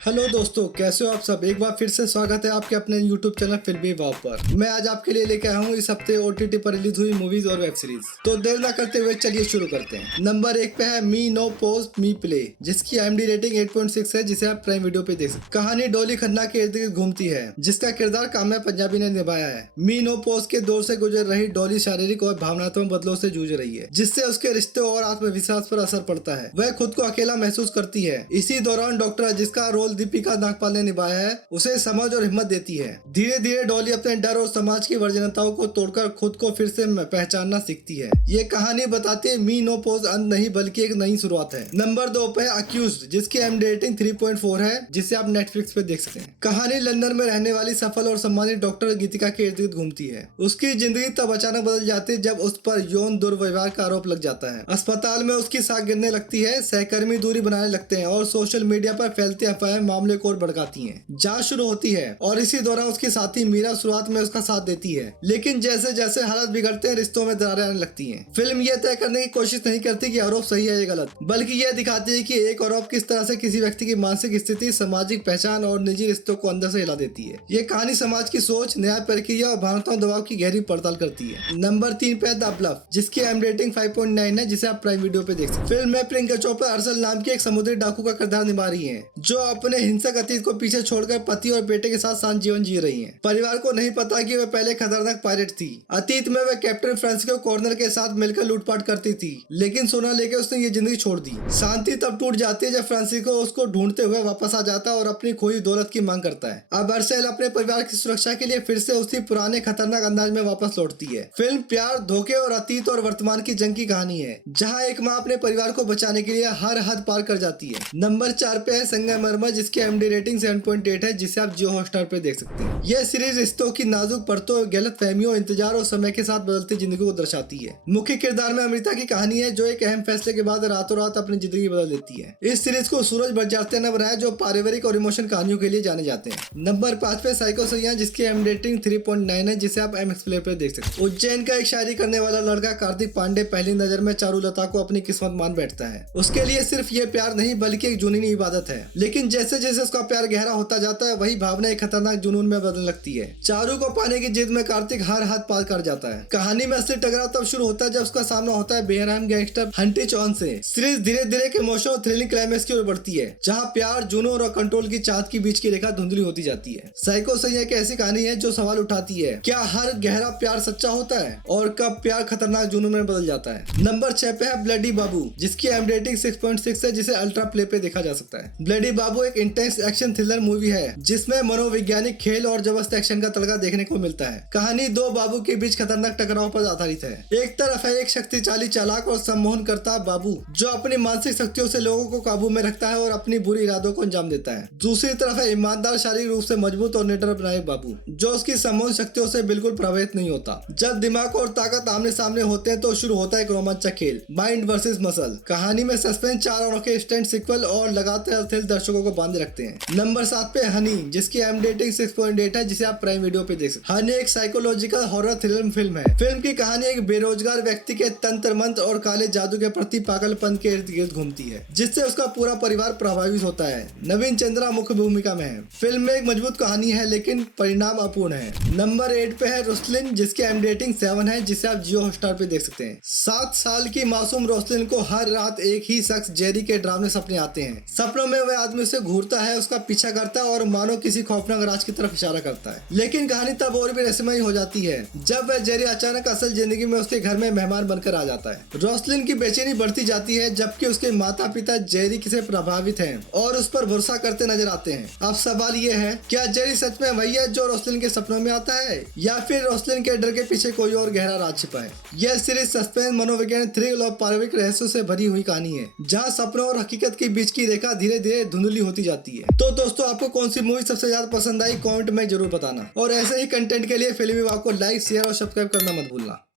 Hello दोस्तों, कैसे हो आप सब। एक बार फिर से स्वागत है आपके अपने YouTube चैनल फिल्मी वाव पर। मैं आज आपके लिए लेकर आया हूँ इस हफ्ते OTT पर रिलीज हुई मूवीज और वेब सीरीज। तो देर ना करते हुए चलिए शुरू करते हैं। नंबर 1 पे है मी नो पोज मी प्ले, जिसकी IMDb रेटिंग 8.6 है, जिसे आप प्राइम वीडियो पे देख सकते हैं। कहानी डॉली खन्ना के इर्द गिर्द घूमती है, जिसका किरदार काम्या पंजाबी ने निभाया है। मी नो पोज के दौर से गुजर रही डॉली शारीरिक और भावनात्मक बदलाव से जूझ रही है, जिससे उसके रिश्ते और आत्मविश्वास पर असर पड़ता है। वह खुद को अकेला महसूस करती है। इसी दौरान डॉक्टर, जिसका रोल दीपिका नागपाल ने निभाया है, उसे समझ और हिम्मत देती है। धीरे धीरे डॉली अपने डर और समाज की वर्जनताओं को तोड़कर खुद को फिर से पहचानना सीखती है। ये कहानी बताती है मी नो पोज अंत नहीं बल्कि एक नई शुरुआत है। नंबर 2 पे अक्यूज्ड, जिसकी IMDb रेटिंग 3.4 है, जिसे आप नेटफ्लिक्स पे देख सकते हैं। कहानी लंदन में रहने वाली सफल और सम्मानित डॉक्टर गीतिका के इर्द गिर्द घूमती है। उसकी जिंदगी तब अचानक बदल जाती है जब उस पर यौन दुर्व्यवहार का आरोप लग जाता है। अस्पताल में उसकी साख गिरने लगती है, सहकर्मी दूरी बनाने लगते हैं और सोशल मीडिया पर फैलती अफवाहें मामले को और भड़काती हैं। जांच शुरू होती है और इसी दौरान उसकी साथी मीरा शुरुआत में उसका साथ देती है, लेकिन जैसे जैसे हालात बिगड़ते हैं रिश्तों में दरारें आने लगती हैं। फिल्म यह तय करने की कोशिश नहीं करती कि आरोप सही है या गलत, बल्कि यह दिखाती है कि एक आरोप किस तरह से किसी व्यक्ति की मानसिक स्थिति, सामाजिक पहचान और निजी रिश्तों को अंदर से हिला देती है। ये कहानी समाज की सोच, न्याय प्रक्रिया और भावनात्मक दबाव की गहरी पड़ताल करती है। नंबर 3 पे द ब्लफ, जिसकी IMDb रेटिंग 5.9 है, जिसे आप प्राइम वीडियो पे देख सकते हैं। फिल्म में प्रियंका चोपड़ा अरसल नाम की एक समुद्री डाकू का किरदार निभा रही है, जो अपने हिंसक अतीत को पीछे छोड़कर पति और बेटे के साथ शांत जीवन जी रही हैं। परिवार को नहीं पता कि वह पहले खतरनाक पायलट थी। अतीत में वह कैप्टन फ्रांसिस्को कॉर्नर के साथ मिलकर लूटपाट करती थी, लेकिन सोना लेके उसने ये जिंदगी छोड़ दी। शांति तब टूट जाती है जब फ्रांसिस्को उसको ढूंढते हुए वापस आ जाता है और अपनी खोई दौलत की मांग करता है। अब अरसेल अपने परिवार की सुरक्षा के लिए फिर से उसी पुराने खतरनाक अंदाज में वापस लौटती है। फिल्म प्यार, धोखे और अतीत और वर्तमान की जंग की कहानी है, जहाँ एक माँ अपने परिवार को बचाने के लिए हर हद पार कर जाती है। नंबर 4 पे है संगमरमर, जिसकी IMDb रेटिंग 7.8 है, जिसे आप जियो हॉटस्टार पे देख सकते हैं। यह सीरीज रिश्तों की नाजुक परतों, गलतफहमियों, इंतजार और समय के साथ बदलती जिंदगी को दर्शाती है। मुख्य किरदार में अमृता की कहानी है, जो एक अहम फैसले के बाद रातों रात अपनी जिंदगी बदल देती है। इस सीरीज को सूरज बरजात्या ने बनाया, जो पारिवारिक और इमोशन कहानियों के लिए जाने जाते हैं। नंबर 5 पे साइको सैयां, जिसकी IMDb रेटिंग 3.9 है, जिसे आप MX प्लेयर पे देख सकते हैं। उज्जैन का एक शायरी करने वाला लड़का कार्तिक पांडे पहली नजर में चारुलता को अपनी किस्मत मान बैठता है। उसके लिए सिर्फ ये प्यार नहीं बल्कि एक जुनूनी इबादत है, लेकिन जैसे जैसे उसका प्यार गहरा होता जाता है, वही भावना एक खतरनाक जुनून में बदलने लगती है। चारू को पाने की जिद में कार्तिक हर हद पार कर जाता है। कहानी में असली टकराव तब शुरू होता है जब उसका सामना होता है बेरहम गैंगस्टर हंटी चौहान से। सीरीज धीरे धीरे के इमोशनल और थ्रिलिंग क्लाइमेक्स की ओर बढ़ती है, जहां प्यार, जुनून और कंट्रोल की चाहत के बीच की रेखा धुंधली होती जाती है। साइको सैयां एक ऐसी कहानी है जो सवाल उठाती है, क्या हर गहरा प्यार सच्चा होता है और कब प्यार खतरनाक जुनून में बदल जाता है। नंबर 6 पे है ब्लडी बाबू, जिसकी IMDb रेटिंग 6.6 है, जिसे अल्ट्रा प्ले पे देखा जा सकता है। ब्लडी बाबू एक इंटेंस एक्शन थ्रिलर मूवी है, जिसमें मनोवैज्ञानिक खेल और जबरदस्त एक्शन का तड़का देखने को मिलता है। कहानी दो बाबू के बीच खतरनाक टकराव पर आधारित है। एक तरफ है एक शक्तिशाली, चालाक और सम्मोहन करता बाबू, जो अपनी मानसिक शक्तियों से लोगों को काबू में रखता है और अपनी बुरी इरादों को अंजाम देता है। दूसरी तरफ है ईमानदार, शारीरिक रूप से मजबूत और निडर बनाए बाबू, जो उसकी सम्मोहन शक्तियों से बिल्कुल प्रभावित नहीं होता। जब दिमाग और ताकत आमने सामने होते हैं तो शुरू होता है एक रोमांचक खेल, माइंड वर्सेस मसल। कहानी में सस्पेंस, 4 अंकों के इंस्टेंट सीक्वल और लगातार थ्रिल दर्शकों को बांधे रखते हैं। नंबर 7 पे हनी, जिसकी IMDb रेटिंग 6.8 है, जिसे आप प्राइम वीडियो पे देख सकते हैं। हनी एक साइकोलॉजिकल हॉरर थ्रिलर फिल्म है। फिल्म की कहानी एक बेरोजगार व्यक्ति के तंत्र मंत्र और काले जादू के प्रति पागलपन के इर्द गिर्द घूमती है, जिससे उसका पूरा परिवार प्रभावित होता है। नवीन चंद्रा मुख्य भूमिका में है। फिल्म में एक मजबूत कहानी है, लेकिन परिणाम अपूर्ण है। नंबर 8 पे है रोसलिन, जिसकी IMDb रेटिंग 7 है, जिसे आप जियो हॉटस्टार पे देख सकते हैं। 7 साल की मासूम रोसलिन को हर रात एक ही शख्स जेरी के डरावने सपने आते हैं। सपनों में वह आदमी उसे घूरता है, उसका पीछा करता है और मानो किसी खौफनाक राज की तरफ इशारा करता है। लेकिन कहानी तब और भी रहस्यमयी हो जाती है जब वह जेरी अचानक असल जिंदगी में उसके घर में मेहमान बनकर आ जाता है। रोसलिन की बेचैनी बढ़ती जाती है, जबकि उसके माता पिता जेरी से प्रभावित हैं और उस पर भरोसा करते नजर आते हैं। अब सवाल ये है, क्या जेरी सच में वही है जो रोसलिन के सपनों में आता है, या फिर रोसलिन के डर के पीछे कोई और गहरा राज छिपा है। यह सीरीज सस्पेंस, मनोवैज्ञानिक थ्रिल और पारिवारिक रहस्यों से भरी हुई कहानी है, जहाँ सपनों और हकीकत के बीच की रेखा धीरे धीरे धुंधली होती जाती है। तो दोस्तों, आपको कौन सी मूवी सबसे ज्यादा पसंद आई, कमेंट में जरूर बताना। और ऐसे ही कंटेंट के लिए फिल्मी वाव को लाइक, शेयर और सब्सक्राइब करना मत भूलना।